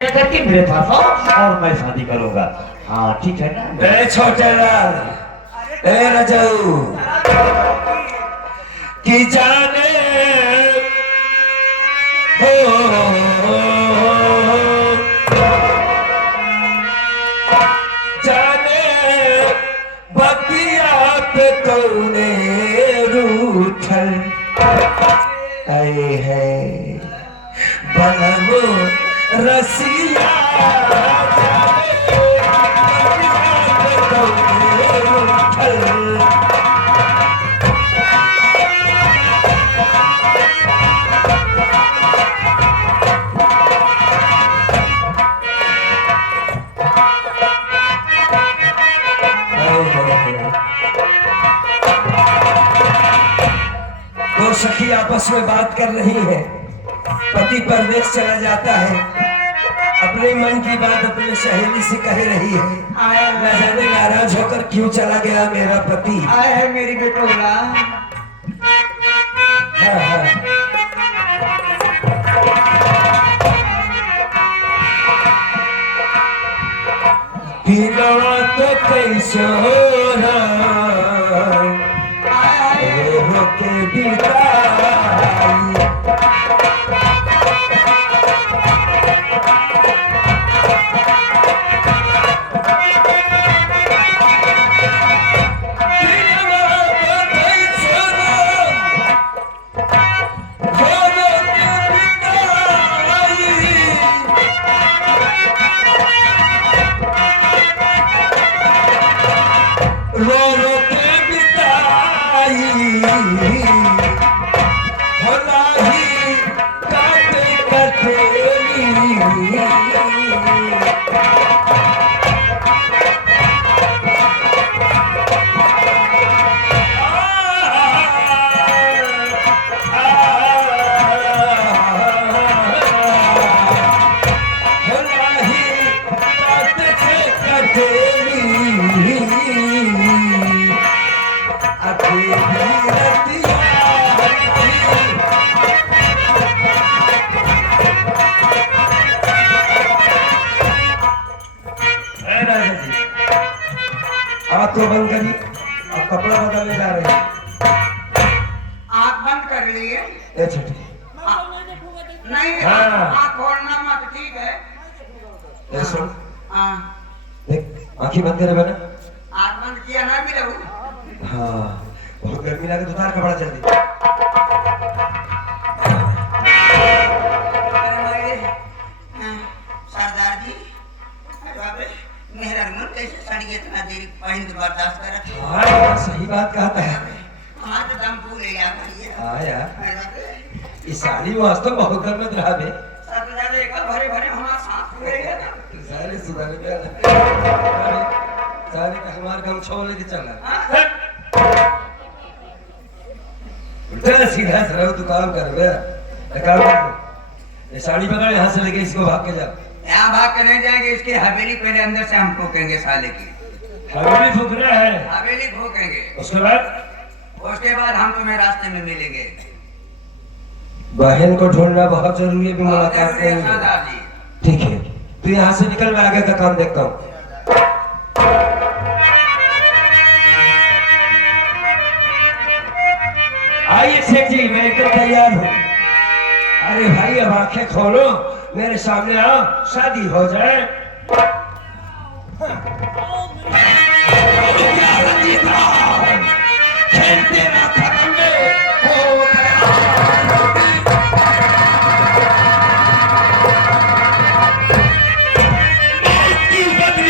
करके मेरे पास आओ और मैं शादी करूंगा। हाँ ठीक है ना। ए छोटे लाल, ए रजाऊ की जाने हो जाने बतिया पे कौने रूठल आए है बनमो रसिया दो सखी आपस में बात कर रही है। पति परदेश चला जाता है, अपने मन की बात अपने सहेली से कह रही है। न जाने नाराज होकर क्यों चला गया मेरा पति। आया है मेरी बेटोला। हाँ, हाँ। दिलवा तो कैसे हो के बिताई आंख बंद करी, अब कपड़ा बदलने जा रहे हैं। आँख बंद कर लिए? ए छोटी नहीं, हाँ। आँख खोलना मत, ठीक है। ए सुन, हाँ, देख आंखें बंद करे बना। आँख बंद किया ना भी लगू। हाँ, बहुत गर्मी लगे, उतार कपड़ा जल्दी। सरदार जी, मेरा मन कैसे सड़ी इतना देर पहन के बर्दाश्त कर। हाँ यार, सही बात कहता है। हमारे दम फूल गया भैया। हाँ यार, इस साड़ी वास्तव बहुत गर्म रहा बे। सरदार जी कल भरे भरे हमारा सांस फूल गया ना। सारे सुधार पे सारे का हमारे काम छोड़ लेके चला। उल्टा सीधा सराव तू काम कर बे। काम कर, ये साड़ी पकड़, यहाँ से लेके इसको भाग के जा। यहाँ भाग कर नहीं जाएंगे, इसकी हवेली पहले अंदर से हम ठोकेंगे साले की। हवेली फूकना है, हवेली ठोकेंगे, उसके बाद हम तुम्हें रास्ते में मिलेंगे। बहन को ढूंढना बहुत जरूरी है, भी मुलाकात करेंगे। सरदार जी ठीक है, तू यहाँ से निकल, मैं आगे का काम देखता हूँ। आइए सेठ जी, मैं एकदम तैयार हूँ। अरे भाई अब आंखें खोलो, मेरे सामने आओ, शादी हो जाए।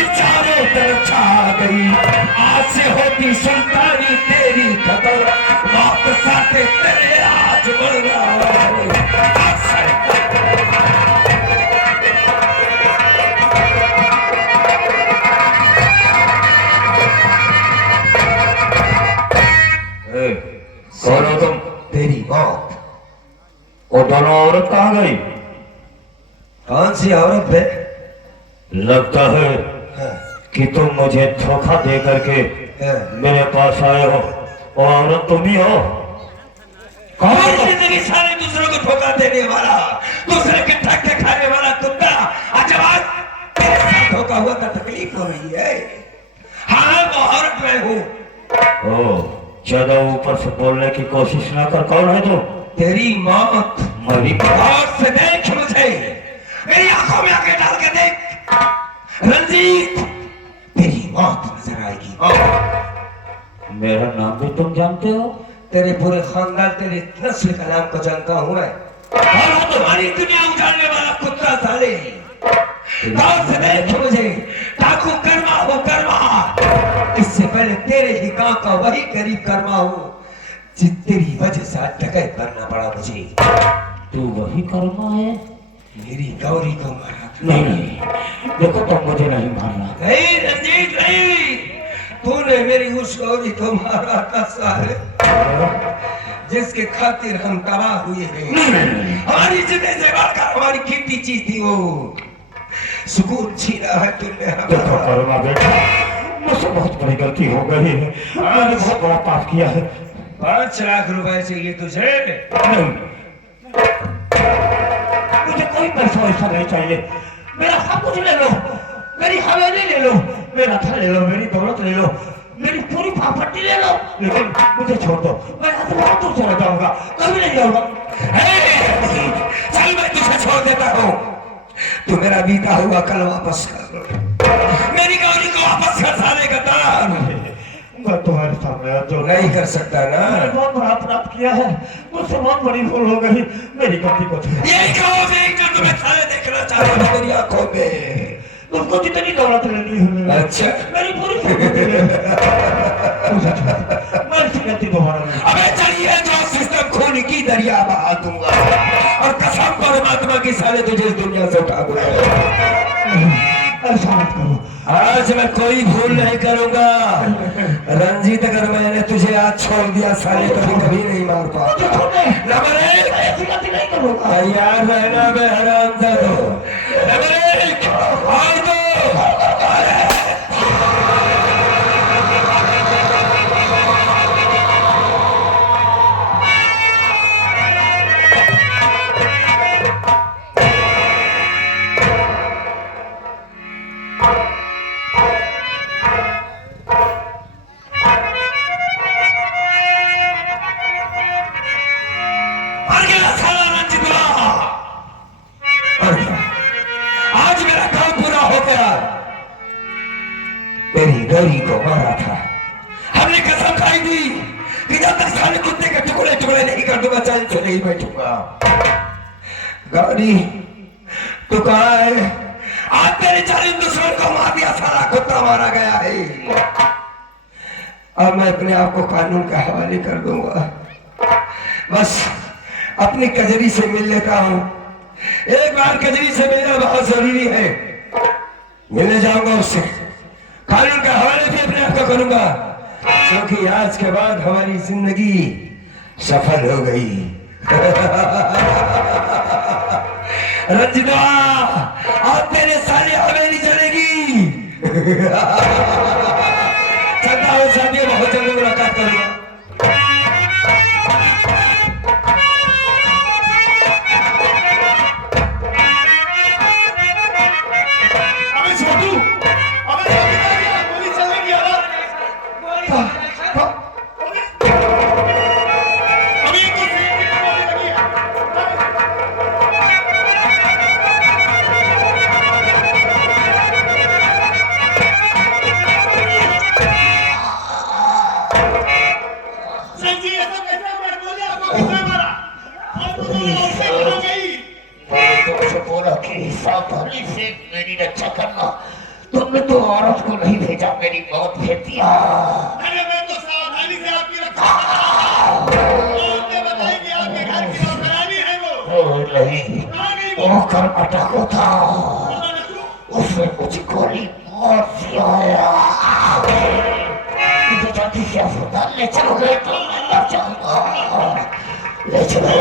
चारों तरफ छा गई, आज से होती सुल्तानी तेरी खबर, वापस आते तेरे आज बढ़ रहा कौन हो तुम? तेरी बात। वो दोनों औरत कहाँ गई? कौन सी औरत है? लगता है कि तुम मुझे धोखा दे करके मेरे पास आए हो, और औरत तुम ही हो। कौन जिंदगी सारे दूसरों को धोखा देने वाला, दूसरे के धक्के खाने वाला कुत्ता आज जवान तेरे साथ धोखा हुआ था, तकलीफ हो रही है। हाँ मुहूर्त में हूँ। ओ ज्यादा ऊपर से बोलने की कोशिश ना कर। कौन है तू? तेरी मौत। मेरी गौर से देख मुझे, मेरी आंखों में आके डाल के देख। रंजीत, तेरी मौत नजर आएगी। मेरा नाम भी तुम जानते हो? तेरे पूरे खानदान, तेरे नस्ल का नाम को जानता हूं मैं। और वो तुम्हारी दुनिया उजाड़ने वाला कुत्ता साले। गौर से देख मुझे, डाकू कर्मा हो कर्मा। इससे पहले तेरे ही गांव का वही गरीब कर्मा हो जिस तेरी वजह से आज डकैत बनना पड़ा मुझे। तू वही कर्मा है? मेरी गौरी को मारा था। नहीं देखो, तुम मुझे नहीं मारना। नहीं रंजीत नहीं, तूने मेरी उस गौरी को मारा था साले, जिसके खातिर हम तबाह हुए हैं। हमारी जिंदगी से बढ़कर हमारी कीमती चीज थी वो। सुकून छीना है तुमने देखो हमारा। करुणा बेटा, मुझसे बहुत बड़ी गलती हो गई है। मैंने बहुत बड़ा पाप किया है। 5 लाख रुपए चाहिए तुझे? नहीं, मुझे कोई पैसा वैसा नहीं चाहिए। मेरा सब कुछ ले लो, मेरी हवेली ले लो, मेरा घर ले लो, मेरी दौलत ले लो, मेरी पूरी प्रॉपर्टी ले लो, लेकिन मुझे छोड़ दो। मैं यहाँ से बहुत दूर चला जाऊंगा, कभी नहीं जाऊंगा। चल मैं तुझे छोड़ देता हूँ। तू मेरा बीता हुआ कल वापस कर, मेरी गौरी को वापस कर साले का तार। मैं तुम्हारे सामने जो नहीं कर सकता ना। मैंने बहुत बड़ा अपराध किया है, मुझसे बहुत बड़ी भूल हो गई। मेरी गलती को यही कहोगे जो तुम्हें साले देखना चाहता था मेरी आंखों में। तुमको जितनी दौलत लेनी है, अच्छा मेरी पूरी संपत्ति ले लो। मुझे छोड़ दो, मैं ऐसी गलती दोबारा नहीं। अबे चलिए, जो सिस्टम खून की दरिया बहा दूंगा और कसम परमात्मा की साले तुझे इस दुनिया से उठा दूंगा। ऐसा मत करो। आज मैं कोई भूल नहीं करूंगा रंजीत। अगर मैंने तुझे आज छोड़ दिया साले, कभी कभी नहीं मार पाऊंगा। नंबर 1 ऐसी गलती नहीं करूंगा। तैयार रहना मैं हरामजादा। नंबर 1 आज तो आज मेरा काम पूरा हो गया। तेरी गौरी को मारा था, हमने कसम खाई थी कि जब तक साले कुत्ते के टुकड़े टुकड़े नहीं कर दूंगा चैन से नहीं बैठूंगा। गौरी तू कहाँ है? आज तेरे 40 दुश्मन को मार दिया, सारा कुत्ता मारा गया है। अब मैं अपने आप को कानून के हवाले कर दूंगा। बस अपनी कजरी से मिल लेता हूं। एक बार कजरी से मिलना बहुत जरूरी है। मिलने जाऊंगा उससे, कानून के हवाले से अपने आप को करूंगा, क्योंकि आज के बाद हमारी जिंदगी सफल हो गई। रंजिता, अब तेरे साले हवेली चलेगी। चलता हूँ शादी, बहुत जल्दी मुलाकात करूंगा। मेरी रक्षा करना। तुमने तो औरत को नहीं भेजा, मेरी मौत भेज दिया। अरे मैं तो सावधानी से आपकी रक्षा कर रहा हूं। आपने बताया कि आपके घर की नौकरानी है वो। नहीं, वो कर्मठा को था, उसने मुझे गोली मार दिया। मुझे जल्दी से अस्पताल ले चलो, नहीं तो मैं मर जाऊंगा। ले चलो।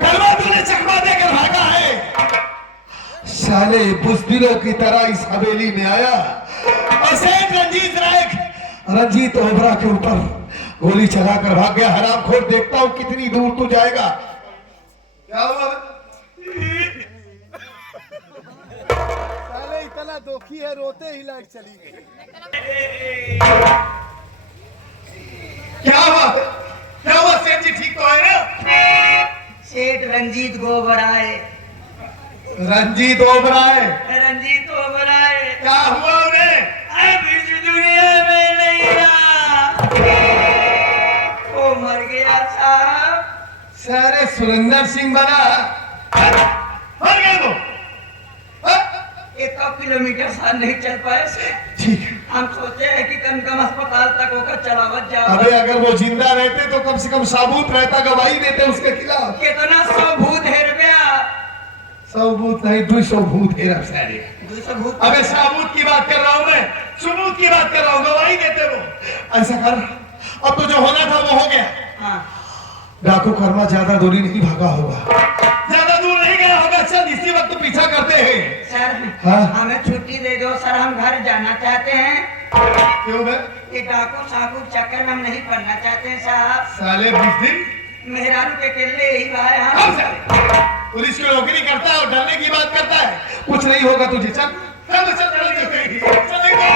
कलमा तूने चकमा देकर भागा है। साले बुजदिलों की तरह इस हवेली में आया और सेठ रंजीत नायक रंजीत ओबरा के ऊपर गोली चलाकर भाग गया। हरामखोर, देखता हूं कितनी दूर तू जाएगा। क्या हुआ? साले इतना दुखी है, रोते ही लाइट चली गई। क्या हुआ? क्या हुआ सेठ जी, ठीक तो है ना? सेठ रंजीत गोबराए। रंजीत ओबराय, रंजीत गोबराए। क्या हुआ उन्हें? अब इस दुनिया में नहीं रहा, वो मर गया साहब। सारे सुरेंद्र सिंह बना। मर गए वो? हाँ? 1 किलोमीटर साथ नहीं चल पाए से। ठीक है। हम सोचे हैं कि कम कम अस्पताल तक होकर चलावत जाओ। अबे अगर वो जिंदा रहते तो कम से कम साबुत रहता, गवाही देते उसके खिलाफ। कितना सबूत है रुपया? सबूत नहीं, 200 भूत हेरा सारे। 200 भूत। अबे साबूत की बात कर रहा हूं मैं, सबूत की बात कर रहा हूं, गवाही देते वो। ऐसा कर, अब तो जो होना था वो हो गया। हाँ। डाकू कर्मा ज्यादा दूरी नहीं भागा होगा। ज्यादा दूर नहीं गया होगा, चल इसी वक्त पीछा करते हैं। सर हाँ? हमें छुट्टी दे दो सर, हम घर जाना चाहते हैं। क्यों बे? ये डाकू साकू चक्कर में हम नहीं पड़ना चाहते हैं साहब। साले 20 दिन मेहरारू के केले यही भाई अब हम। साले पुलिस की नौकरी करता है और डरने की बात करता है। कुछ नहीं होगा तुझे। चल चल चल चल चलते हैं, चलेंगे।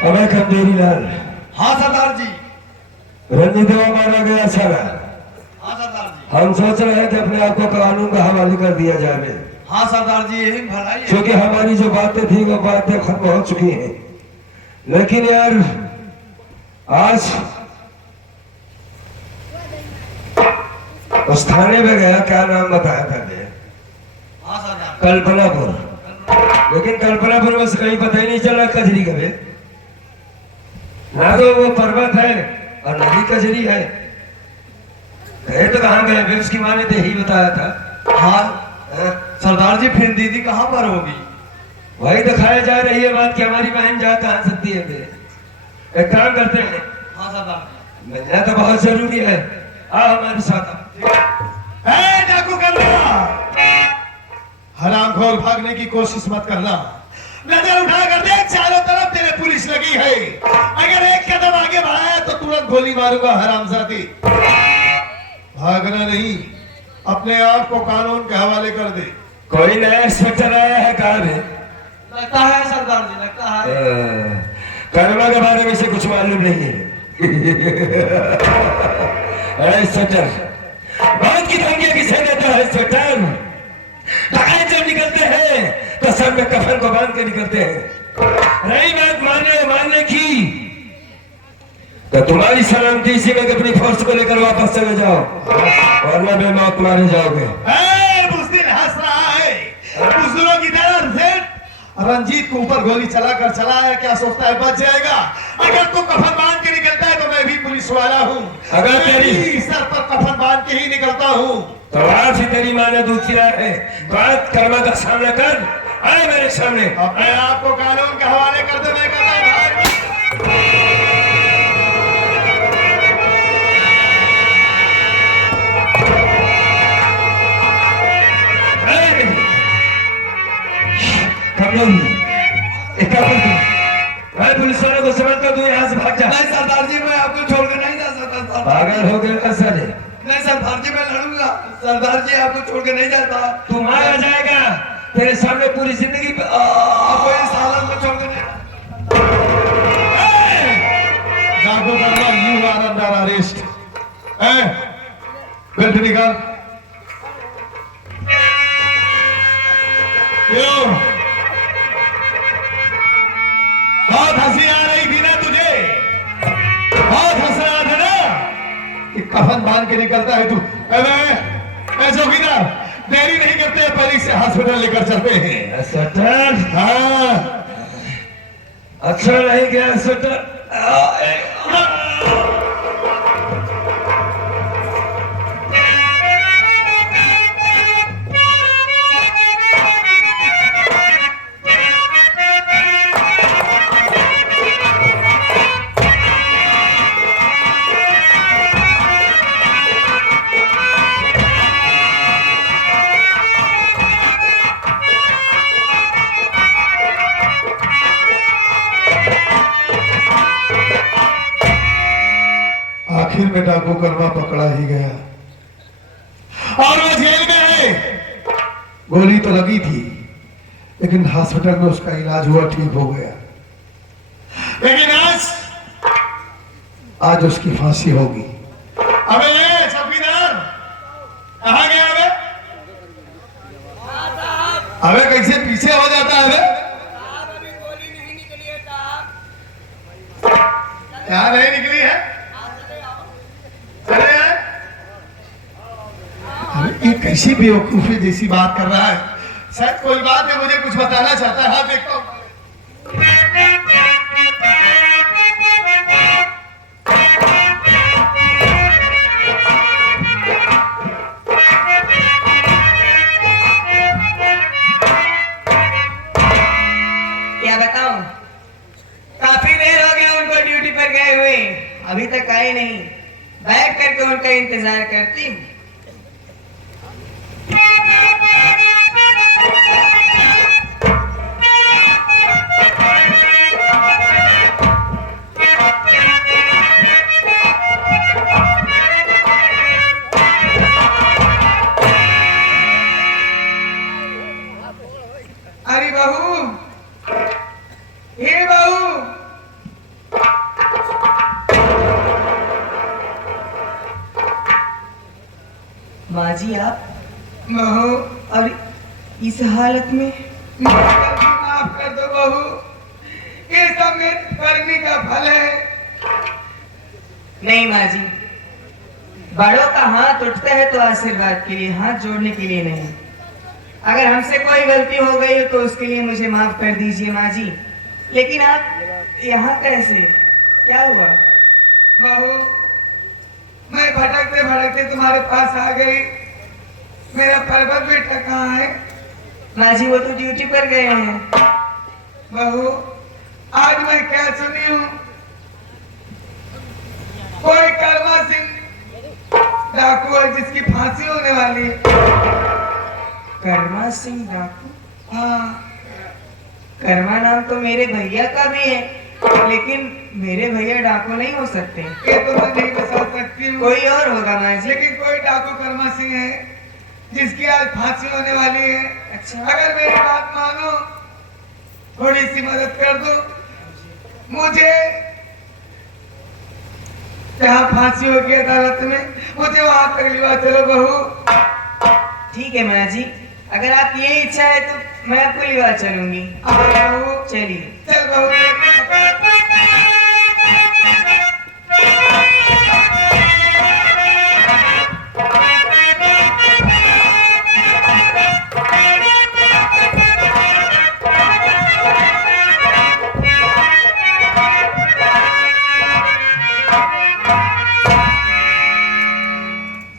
अबे खंडेरी लाल, हाँ सरदार जी। रंजीत बाबा मारा गया सारा। हाँ सरदार जी। हम सोच रहे हैं कि अपने आप को कानून का हवाले कर दिया जाए, हाँ सरदार जी, यही भलाई है। क्योंकि हमारी जो बातें थी वो बातें खत्म हो चुकी हैं। लेकिन यार आज उस थाने में गया, क्या नाम बताया था बे? हाँ सरदार। कल्पनापुर। लेकिन कल्पनापुर में से कहीं पता ही नहीं चला कजरी का बे। ना तो वो पर्वत है और नदी कजरी है। गए तो कहाँ गए बे? उसकी माँ ने तो यही बताया था। हाँ हाँ? सरदार जी, फिर दीदी कहाँ पर होगी? वही दिखाया जा रही है बात कि हमारी बहन जा कहाँ सकती है बे। एक काम करते हैं, हाँ सरदार जी। मिलना तो बहुत जरूरी है, आओ हमारे साथ। डाकू करना, हरामखोर, भागने की कोशिश मत करना। नजर उठा कर देख, चारों तरफ तेरे पुलिस लगी है। अगर एक कदम आगे बढ़ाया तो तुरंत गोली मारूंगा हरामजादी। भागना नहीं, अपने आप को कानून के हवाले कर दे। कोई नया इंस्पेक्टर आया है कहाँ है? लगता है सरदार जी, लगता है। कर्मा के बारे में से कुछ मालूम नहीं है। इंस्पेक्टर, बहुत की धमकियां किसे देता है इंस्पेक्टर? डकैत जब निकलते हैं तो सर में कफन को बांध के निकलते हैं। रही बात मानने की, तो तुम्हारी सलामती इसी में अपनी फोर्स को लेकर वापस चले जाओ, वरना बेमौत मारे जाओगे। बुज़दिल हंस रहा है बुज़दिलों की तरह। सेठ रंजीत को ऊपर गोली चलाकर चला है, क्या सोचता है बच जाएगा? अगर तू कफन बांध के निकलता है तो मैं भी पुलिस वाला हूँ। अगर मैं तेरी भी सर पर कफन बांध के ही निकलता हूँ। तो आज ही तेरी माँ ने दूध खिलाया है। बात कर्मा का सामना कर, आए मेरे सामने। अपने आप को कानून के हवाले कर दे। मैं कहता हूँ पुलिस वाले को समझ कर तू यहाँ से भाग जा। नहीं सरदार जी, मैं आपको छोड़कर नहीं जा सकता। पागल हो गया सर? नहीं सरदार जी, मैं लड़ूंगा। सरदार जी, आपको छोड़ के नहीं जाता। तू मारा जाएगा, तेरे सामने पूरी जिंदगी आपको इस हालत में छोड़ के नहीं। डाकू Karma, you are under arrest. Belt निकाल। क्यों? बहुत हंसी आ रही थी ना तुझे? बहुत हंस रहा था ना कि कफन बांध के निकलता है तू। अरे चौकीदार, देरी नहीं करते, पहले से हॉस्पिटल लेकर चलते हैं। सटर, हाँ, अच्छा नहीं गया सटर। आखिर में डाकू कर्मा पकड़ा ही गया और वो जेल में है। गोली तो लगी थी लेकिन हॉस्पिटल में उसका इलाज हुआ, ठीक हो गया। लेकिन आज उसकी फांसी होगी। अबे चौकीदार कहाँ गया? अबे कैसे पीछे हो जाता है? क्या नहीं निकली है? चले आए? अरे ये कैसी बेवकूफी जैसी बात कर रहा है। शायद कोई बात है, मुझे कुछ बताना चाहता है। हाँ देखता हूँ। क्या बताऊं, काफी देर हो गया उनको ड्यूटी पर गए हुए, अभी तक आए नहीं। बैठ करके उनका इंतजार करती हूं। अरे बहू, हे बहू, माँ जी आप? बहू, और इस हालत में? माफ कर दो बहू, ये सब मेरे करने का फल है। नहीं माँ जी, बड़ों का हाथ उठता है तो आशीर्वाद के लिए, हाथ जोड़ने के लिए नहीं। अगर हमसे कोई गलती हो गई हो तो उसके लिए मुझे माफ कर दीजिए माँ जी। लेकिन आप यहाँ कैसे, क्या हुआ? बहू, मैं भटकते भटकते तुम्हारे पास आ गई। मेरा पर्वत बेटा कहाँ है? माँ जी वो तो ड्यूटी पर गए हैं। बहू, आज मैं क्या सुनी हूँ, कोई कर्मा सिंह डाकू है जिसकी फांसी होने वाली है। कर्मा सिंह डाकू? हाँ, कर्मा नाम तो मेरे भैया का भी है, लेकिन मेरे भैया डाकू नहीं हो सकते। ये तो मैं नहीं बता सकती हूँ, कोई और होगा माँ जी। लेकिन कोई डाकू कर्मा सिंह है जिसकी आज फांसी होने वाली है। अच्छा, अगर मेरी बात मानो, थोड़ी सी मदद कर दो मुझे। जहाँ फांसी होगी अदालत में, मुझे वहां तक लिवा चलो बहू। ठीक है माँ जी, अगर आपकी यही इच्छा है तो मैं आपको लिवा चलूंगी। चलिए। चल बहू।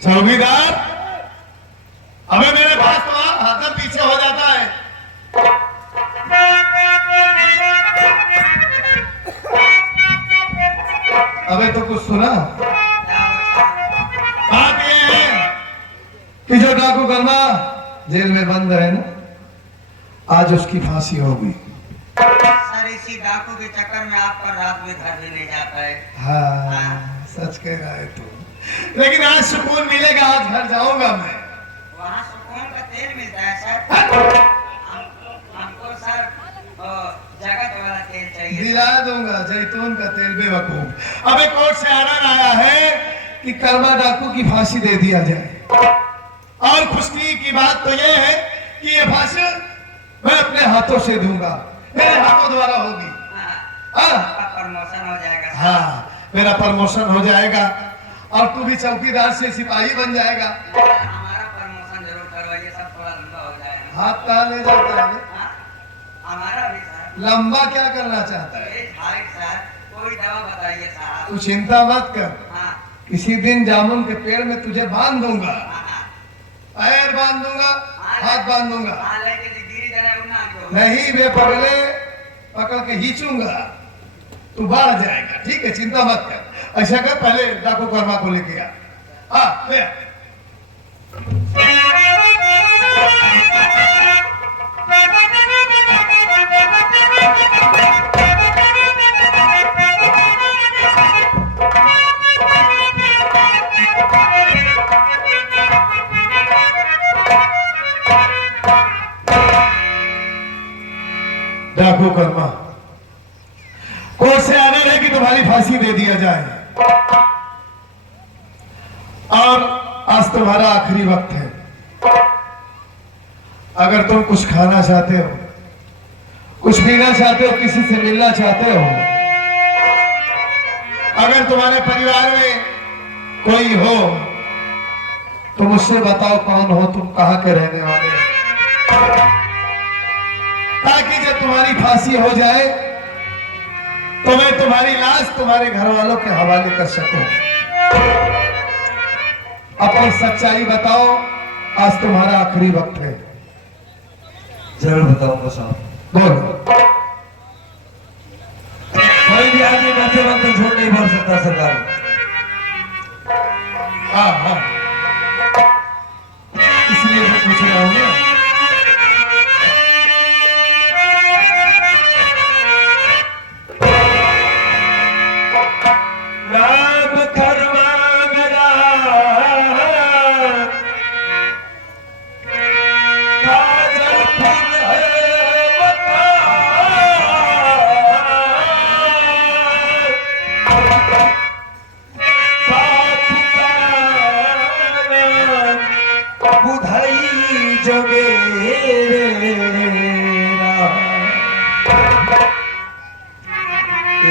चौकीदार, अबे मेरे पास तो हाथ पीछे हो जाता है। अबे तो कुछ सुना? बात ये है कि जो डाकू कर्मा जेल में बंद है ना, आज उसकी फांसी होगी। सर इसी डाकू के चक्कर में आप पर रात में घर भी नहीं जा पाए। हाँ, सच कह रहा है तू। लेकिन आज सुकून मिलेगा, आज घर जाऊंगा मैं। वहाँ सुकून का तेल मिलता है सर। हमको सर जगत वाला तेल चाहिए। दिला दूंगा जैतून का तेल, बेवकूफ। अबे कोर्ट से ऑर्डर आया है कि कर्मा डाकू की फांसी दे दिया जाए। और खुशी की बात तो यह है कि ये फांसी मैं अपने हाथों से दूंगा, मेरे हाथों द्वारा होगी। प्रमोशन हो जाएगा। हाँ, मेरा प्रमोशन हो जाएगा और तू भी चौकीदार से सिपाही बन जाएगा। हमारा प्रमोशन जरूर करवाइए, सब थोड़ा लंबा हो जाएगा। हाथ कहाँ ले जाता है? हमारा भी सर। लंबा क्या करना चाहता है? सर कोई दवा बताइए साहब। तू चिंता मत कर, हाँ, किसी दिन जामुन के पेड़ में तुझे बांध दूंगा, हाँ, पैर बांध दूंगा, हाथ बांध दूंगा। हाँ, लेके गिरी जरा उन्ना जो। नहीं बे पगले, पकड़ के खींचूंगा, तू बाढ़ जाएगा। ठीक है, चिंता मत कर। ऐसा कर, पहले डाकू कर्मा को लेके आ। हाँ ले। डाकू कर्मा, कोर्ट से आना है कि तुम्हारी फांसी दे दिया जाए, और आज तुम्हारा आखिरी वक्त है। अगर तुम कुछ खाना चाहते हो, कुछ पीना चाहते हो, किसी से मिलना चाहते हो, अगर तुम्हारे परिवार में कोई हो तो मुझसे बताओ कौन हो तुम, कहां के रहने वाले हो, ताकि जब तुम्हारी फांसी हो जाए तो मैं तुम्हारी लाश तुम्हारे घर वालों के हवाले कर सकूं। अपनी सच्चाई बताओ, आज तुम्हारा आखिरी वक्त है। जरूर बताऊंगा साहब। बोलो। कोई भी आदमी मरते वक्त झूठ नहीं बोल सकता सरकार। हाँ हाँ, इसलिए मैं पूछ रहा हूँ ना। नाम कर्मा मेरा काजलपुर है मकान, बुधाई जोगेरा,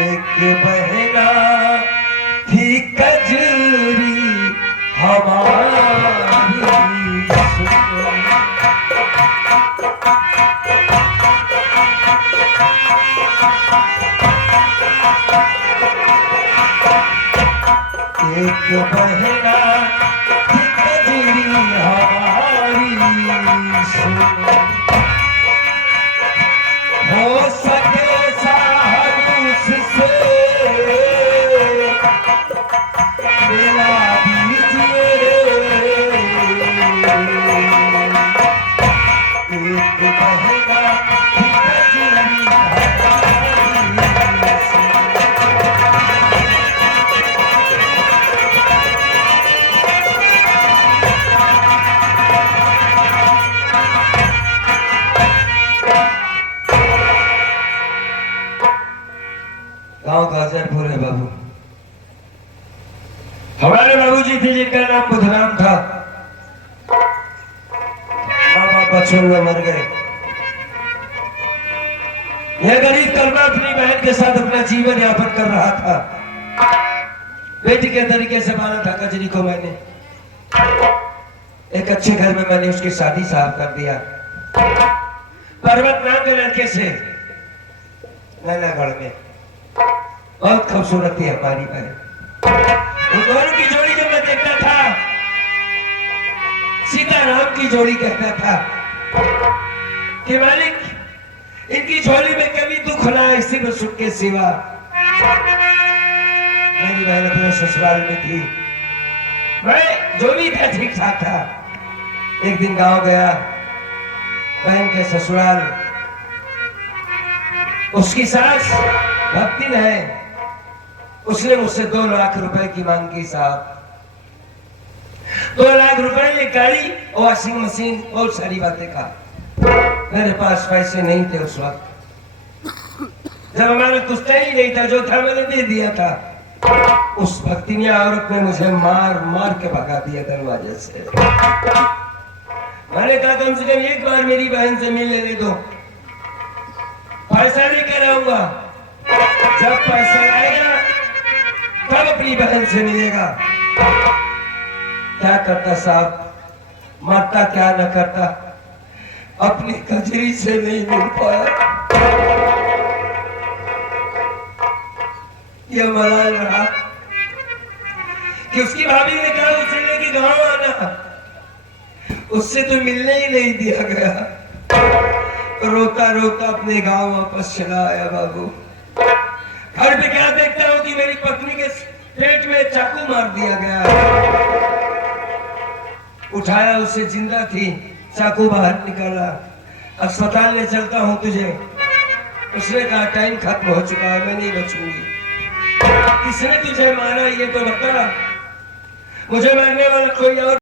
एक बहना थी कजरी हमारी सुनो। एक बहना थी कजरी हमारी सुनो, हो सके साहब उससे मिला दीजिए, एक बहना थी कजरी हमारी सुनो। गांव काजलपुर है बाबू। हमारे बाबूजी थे जिनका नाम बुधराम था, माँ बाप बचपन में मर गए। यह गरीब कर्मा अपनी बहन के साथ अपना जीवन यापन कर रहा था। बेटी के तरीके से माना था कजरी को मैंने। एक अच्छे घर में मैंने उसकी शादी साफ कर दिया, पर्वत नाम के लड़के से, नैनागढ़ में। बहुत खूबसूरत थी हमारी बहन। उन दोनों की जोड़ी जब मैं देखता था, सीताराम की जोड़ी कहता था कि मालिक इनकी झोली में कभी दुख ना है, इसी में सुख के सिवा। मेरी बहन अपने ससुराल में थी, मैं जो भी था ठीक ठाक था। एक दिन गांव गया, बहन के ससुराल। उसकी सास भक्तिन है, उसने मुझसे 2 लाख रुपए की मांग की साहब। 2 लाख रुपए, एक गाड़ी, वॉशिंग मशीन, बहुत सारी बातें का। मेरे पास पैसे नहीं थे उस वक्त, जब हमारा कुछ ही नहीं था, जो था मैंने दे दिया था। उस भक्तिनिया औरत ने मुझे मार मार के भगा दिया दरवाजे से। मैंने कहा कम से कम एक बार मेरी बहन से मिल लेने दो, पैसा नहीं कराऊंगा, जब पैसा आएगा तब अपनी बहन से मिलेगा। क्या करता साहब, मरता क्या न करता, अपनी कजरी से नहीं मिल पाया। यह मलाल रहा कि उसकी भाभी ने कहा उसे लेके गांव आना, उससे तो मिलने ही नहीं दिया गया। रोता रोता अपने गांव वापस चला आया बाबू। घर पे क्या देखता हूँ कि मेरी पत्नी के पेट में चाकू मार दिया गया। उठाया, उसे जिंदा थी, चाकू बाहर निकाला। अस्पताल ले चलता हूँ तुझे। उसने कहा टाइम खत्म हो चुका है, मैं नहीं बचूंगी। किसने तुझे मारा ये तो बता, मुझे मारने वाला कोई और